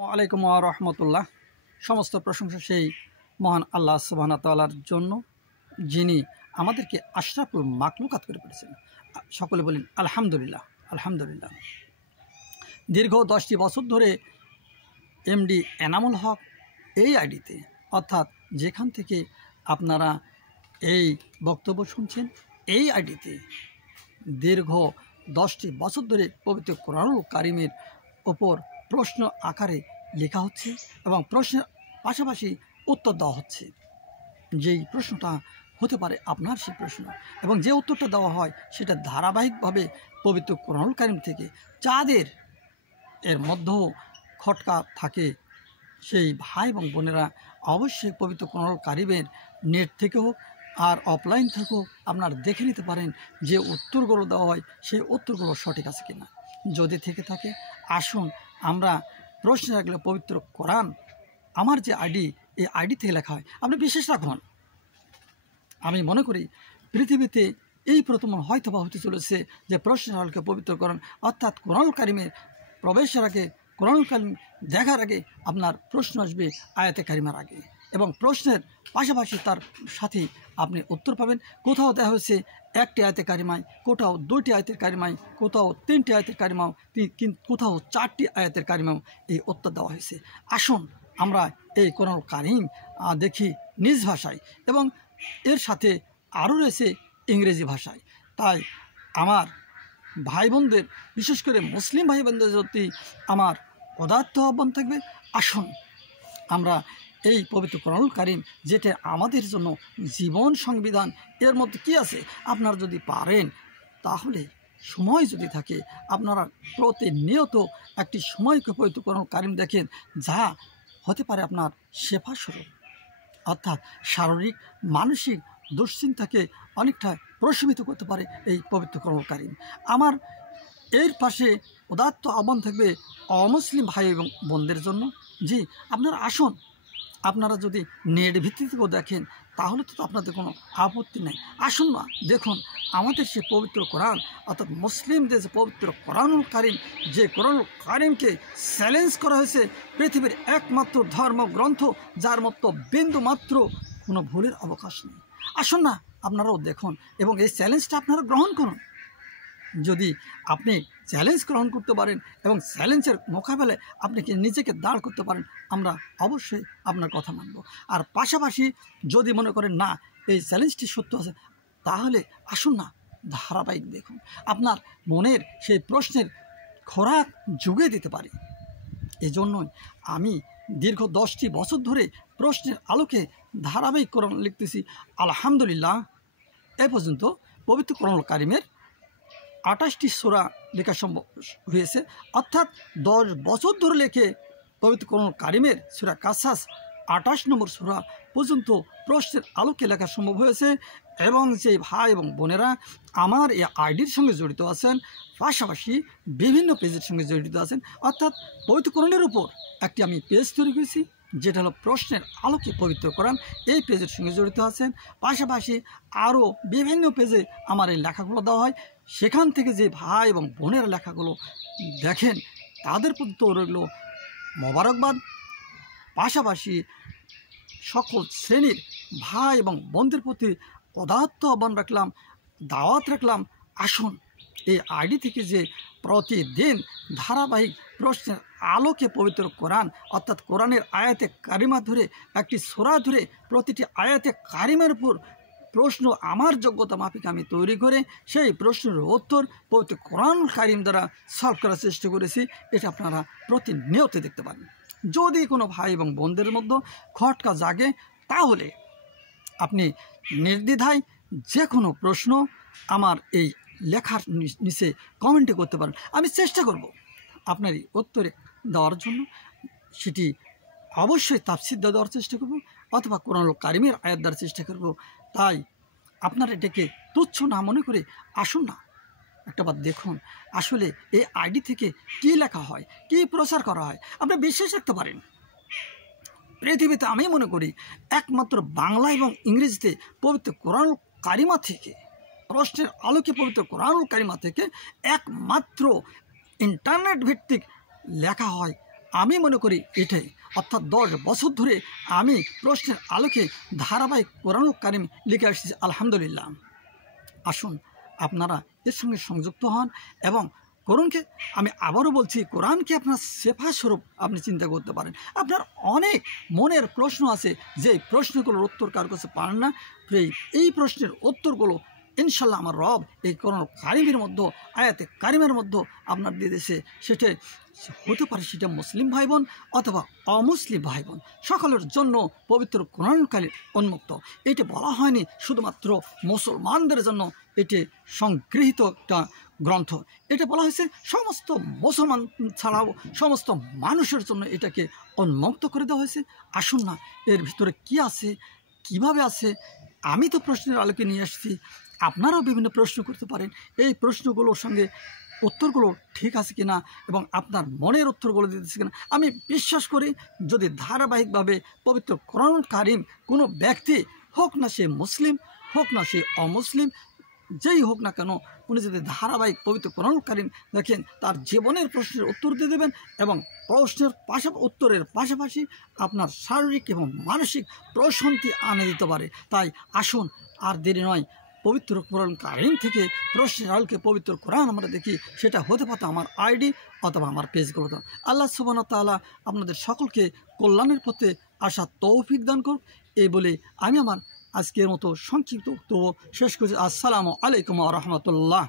ওয়ালাইকুম রহমতুল্লাহ। সমস্ত প্রশংসা সেই মহান আল্লাহ সুবহানাহু ওয়া তাআলার জন্য, যিনি আমাদেরকে আশরাফুল মাখলুকাত করে পেরেছেন। সকলে বলেন আলহামদুলিল্লাহ, আলহামদুলিল্লাহ। দীর্ঘ 10টি বছর ধরে এমডি এনামুল হক এই আইডিতে, অর্থাৎ যেখান থেকে আপনারা এই বক্তব্য শুনছেন, এই আইডিতে দীর্ঘ 10টি বছর ধরে পবিত্র কোরআনুল কারিমের ওপর প্রশ্ন আকারে লেখা হচ্ছে এবং প্রশ্নের পাশাপাশি উত্তর দেওয়া হচ্ছে। যেই প্রশ্নটা হতে পারে আপনার সেই প্রশ্ন, এবং যে উত্তরটা দেওয়া হয় সেটা ধারাবাহিকভাবে পবিত্র কোরআনুল কারিম থেকে। যাদের এর মধ্যেও খটকা থাকে সেই ভাই এবং বোনেরা অবশ্যই পবিত্র কোরআনুল কারিমের নেট থেকে হোক আর অফলাইন থেকে হোক আপনারা দেখে নিতে পারেন যে উত্তরগুলো দেওয়া হয় সেই উত্তরগুলো সঠিক আছে কিনা। যদি থেকে থাকে আসুন আমরা প্রশ্ন রাখলে পবিত্র কোরআন, আমার যে আইডি, এই আইডি থেকে লেখা হয়, আপনি বিশেষ রাখুন। আমি মনে করি পৃথিবীতে এই প্রথম হয়তো বা হতে চলেছে যে প্রশ্নকে পবিত্র কোরআন, অর্থাৎ কোরআনুল কারিমের প্রবেশের আগে, কোরআনুল কারিম দেখার আগে আপনার প্রশ্ন আসবে আয়াতে কারিমার আগে, এবং প্রশ্নের পাশাপাশি তার সাথেই আপনি উত্তর পাবেন। কোথাও দেখা হয়েছে একটি আয়াতে কারিমায়, কোথাও 2টি আয়াতের কারিমায়, কোথাও 3টি আয়াতের কারিমাও, কোথাও 4টি আয়াতের কারিমাও এই উত্তর দেওয়া হয়েছে। আসুন আমরা এই কোরআনুল কারিম দেখি নিজ ভাষায়, এবং এর সাথে আরও রয়েছে ইংরেজি ভাষায়। তাই আমার ভাই বোনদের, বিশেষ করে মুসলিম ভাই বোনদের প্রতি আমার উদাত্ত আহ্বান থাকবে, আসুন আমরা এই পবিত্র কোরআনুল কারিম, যেটা আমাদের জন্য জীবন সংবিধান, এর মধ্যে কি আছে আপনারা যদি পারেন, তাহলে সময় যদি থাকে আপনারা প্রতিনিয়ত একটি সময়কে পবিত্র কোরআনুল কারিম দেখেন, যা হতে পারে আপনার শেফা স্বরূপ, অর্থাৎ শারীরিক মানসিক দুশ্চিন্তাকে অনেকটা প্রশমিত করতে পারে এই পবিত্র কোরআনুল কারিম। আমার এর পাশে উদাত্ত আহ্বান থাকবে অমুসলিম ভাই এবং বোনদের জন্য, যে আপনারা আসুন, আপনারা যদি নেট ভিত্তিতেও দেখেন তাহলে তো আপনাদের কোনো আপত্তি নেই। আসুন না, দেখুন আমাদের সে পবিত্র কোরআন, অর্থাৎ মুসলিমদের যে পবিত্র কোরআনুল কারিম, যে কোরআনুল কারিমকে চ্যালেঞ্জ করা হয়েছে, পৃথিবীর একমাত্র ধর্মগ্রন্থ যার মতো বিন্দু মাত্র কোনো ভুলের অবকাশ নেই। আসুন না, আপনারাও দেখুন এবং এই চ্যালেঞ্জটা আপনারা গ্রহণ করুন। যদি আপনি চ্যালেঞ্জ গ্রহণ করতে পারেন এবং চ্যালেঞ্জের মোকাবেলায় আপনি নিজেকে দাঁড় করতে পারেন, আমরা অবশ্যই আপনার কথা মানব। আর পাশাপাশি যদি মনে করেন না এই চ্যালেঞ্জটি সত্য আছে, তাহলে আসুন না ধারাবাহিক দেখুন, আপনার মনের সেই প্রশ্নের খোরাক জুগিয়ে দিতে পারি। এই জন্যই আমি দীর্ঘ 10টি বছর ধরে প্রশ্নের আলোকে ধারাবাহিক কোরআন লিখতেছি। আলহামদুলিল্লাহ, এ পর্যন্ত পবিত্র কোরআনুল কারিমের 28টি সূরা লেখা সম্ভব হয়েছে, অর্থাৎ 10 বছর ধরে লেখে পবিত্র কোরআনুল কারিমের সূরা কাসাস 28 নম্বর সূরা পর্যন্ত প্রশ্নের আলোকে লেখা সম্ভব হয়েছে। এবং যে ভাই এবং বোনেরা আমার এই আইডির সঙ্গে জড়িত আছেন, পাশাপাশি বিভিন্ন পেজের সঙ্গে জড়িত আছেন, অর্থাৎ পবিত্র কোরআনের উপর একটি আমি পেজ তৈরি করেছি, যেটা হলো প্রশ্নের আলোকে পবিত্র কোরআন, এই পেজের সঙ্গে জড়িত আছেন। পাশাপাশি আরও বিভিন্ন পেজে আমার এই লেখাগুলো দেওয়া হয়, সেখান থেকে যে ভাই এবং বোনের লেখাগুলো দেখেন তাদের প্রতি তো রইল মোবারকবাদ। পাশাপাশি সকল শ্রেণীর ভাই এবং বোনদের প্রতি উদাত্ত আহ্বান রাখলাম, দাওয়াত রাখলাম, আসুন এই আইডি থেকে যে প্রতিদিন ধারাবাহিক প্রশ্নের আলোকে পবিত্র কোরআন, অর্থাৎ কোরআনের আয়াতে কারিমা ধরে, একটি সূরা ধরে প্রতিটি আয়াতে কারিমার উপর প্রশ্ন আমার যোগ্যতা মাফিক আমি তৈরি করে সেই প্রশ্নের উত্তর পবিত্র কোরআনুল কারিম দ্বারা সলভ করার চেষ্টা করেছি। এটা আপনারা প্রতিনিয়ত দেখতে পারেন। যদি কোনো ভাই এবং বোনদের মধ্যে খটকা জাগে, তাহলে আপনি নির্দ্বিধায় যে কোনো প্রশ্ন আমার এই লেখার নিচে কমেন্টে করতে পারেন। আমি চেষ্টা করব আপনার এই উত্তরে দেওয়ার জন্য। সেটি অবশ্যই তাফসীর দেওয়ার চেষ্টা করব, অথবা কোরআনুল কারিমের আয়াত দেওয়ার চেষ্টা করব। তাই আপনারা এটাকে তুচ্ছ না মনে করে আসুন না একটাবার দেখুন আসলে এই আইডি থেকে কী লেখা হয়, কী প্রচার করা হয়। আপনি বিশ্বাস রাখতে পারেন, পৃথিবীতে আমি মনে করি একমাত্র বাংলা এবং ইংরেজিতে পবিত্র কোরআনুল কারিমা থেকে, প্রশ্নের আলোকে পবিত্র কোরআনুল কারিমা থেকে একমাত্র ইন্টারনেট ভিত্তিক লেখা হয় আমি মনে করি এটাই, অর্থাৎ 10 বছর ধরে আমি প্রশ্নের আলোকে ধারাবাহিক কোরআনুল কারীম লিখে আসছি আলহামদুলিল্লাহ। আসুন আপনারা এর সঙ্গে সংযুক্ত হন এবং কোরআনকে, আমি আবারও বলছি, কোরআনকে আপনার শেফা স্বরূপ আপনি চিন্তা করতে পারেন। আপনার অনেক মনের প্রশ্ন আছে, যে প্রশ্নগুলোর উত্তর কার কাছে পান না, এই প্রশ্নের উত্তরগুলো ইনশাল্লাহ আমার রব এই কোরআন কারিমের মধ্যে, আয়াতে কারিমের মধ্যে আপনার দিয়ে দিয়েছে। সেটা হতে পারে সেটা মুসলিম ভাই বোন অথবা অমুসলিম ভাই বোন, সকলের জন্য পবিত্র কোরআন কারিম উন্মুক্ত। এটি বলা হয়নি শুধুমাত্র মুসলমানদের জন্য এটি সংগৃহীত একটা গ্রন্থ, এটা বলা হয়েছে সমস্ত মুসলমান ছাড়াও সমস্ত মানুষের জন্য এটাকে উন্মুক্ত করে দেওয়া হয়েছে। আসুন না এর ভিতরে কি আছে, কিভাবে আছে, আমি তো প্রশ্নের আলোকে নিয়ে আসছি, আপনারাও বিভিন্ন প্রশ্ন করতে পারেন। এই প্রশ্নগুলোর সঙ্গে উত্তরগুলো ঠিক আছে কিনা এবং আপনার মনের উত্তরগুলো দিতেছে কিনা আমি বিশ্বাস করি। যদি ধারাবাহিকভাবে পবিত্র কোরআন কারীম কোনো ব্যক্তি, হোক না সে মুসলিম, হোক না সে অমুসলিম, যেই হোক না কেন, উনি যদি ধারাবাহিক পবিত্র কোরআন কারীম দেখেন, তার জীবনের প্রশ্নের উত্তর দিয়ে দেবেন এবং প্রশ্নের উত্তরের পাশাপাশি আপনার শারীরিক এবং মানসিক প্রশান্তি আনে দিতে পারে। তাই আসুন, আর দেরি নয়, পবিত্র কোরআন কারীম থেকে প্রশ্নের আলোকে পবিত্র কোরআন আমরা দেখি। সেটা হতে পারে আমার আইডি অথবা আমার পেজগুলোতে। আল্লাহ সুবহানাহু ওয়া তাআলা আপনাদের সকলকে কল্যাণের পথে আসা তৌফিক দান করুন। এই বলে আমি আমার আজকের মতো সংক্ষিপ্ত শেষ করছি। আসসালামু আলাইকুম ওয়া রাহমাতুল্লাহ।